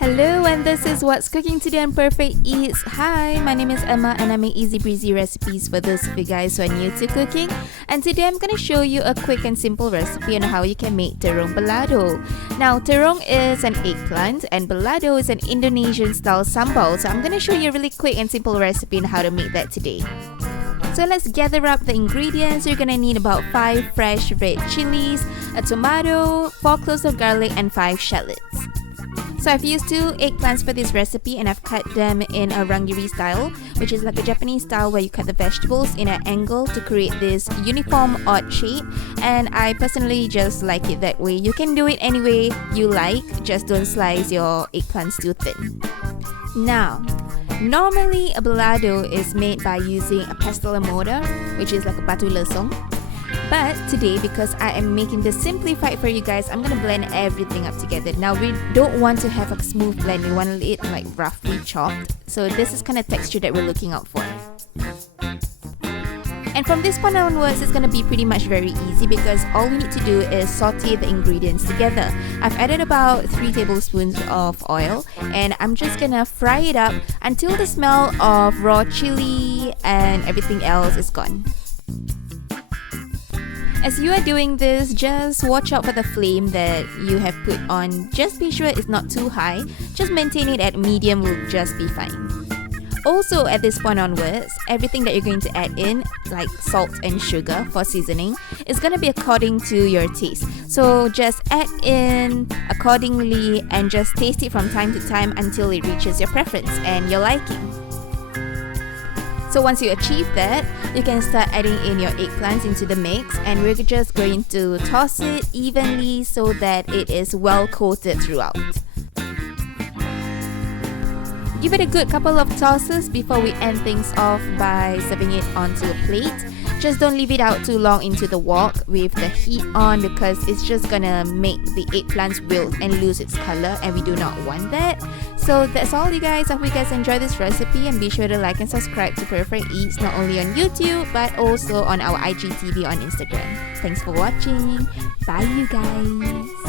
Hello, and this is What's Cooking Today on Perfect Eats. Hi, my name is Emma and I make easy breezy recipes for those of you guys who are new to cooking. And today I'm going to show you a quick and simple recipe on how you can make terung balado. Now, terung is an eggplant and balado is an Indonesian style sambal. So I'm going to show you a really quick and simple recipe on how to make that today. So let's gather up the ingredients. You're gonna need about 5 fresh red chillies, a tomato, 4 cloves of garlic, and 5 shallots. So I've used 2 eggplants for this recipe and I've cut them in a rangiri style, which is like a Japanese style where you cut the vegetables in an angle to create this uniform odd shape, and I personally just like it that way. You can do it any way you like, just don't slice your eggplants too thin. Now, normally a balado is made by using a pestle and mortar, which is like a batu lesong. But today, because I am making this simplified for you guys, I'm gonna blend everything up together. Now, we don't want to have a smooth blend, we want it like roughly chopped. So this is kind of texture that we're looking out for. And from this point onwards, it's gonna be pretty much very easy because all we need to do is saute the ingredients together. I've added about 3 tablespoons of oil and I'm just gonna fry it up until the smell of raw chili and everything else is gone. As you are doing this, just watch out for the flame that you have put on. Just be sure it's not too high. Just maintain it at medium will just be fine. Also, at this point onwards, everything that you're going to add in, like salt and sugar for seasoning, is going to be according to your taste. So just add in accordingly and just taste it from time to time until it reaches your preference and your liking. So once you achieve that, you can start adding in your eggplants into the mix, and we're just going to toss it evenly so that it is well coated throughout. Give it a good couple of tosses before we end things off by serving it onto a plate. Just don't leave it out too long into the wok with the heat on because it's just gonna make the eggplants wilt and lose its color, and we do not want that. So that's all, you guys. I hope you guys enjoy this recipe, and be sure to like and subscribe to Perfect Eats not only on YouTube but also on our IGTV on Instagram. Thanks for watching. Bye, you guys.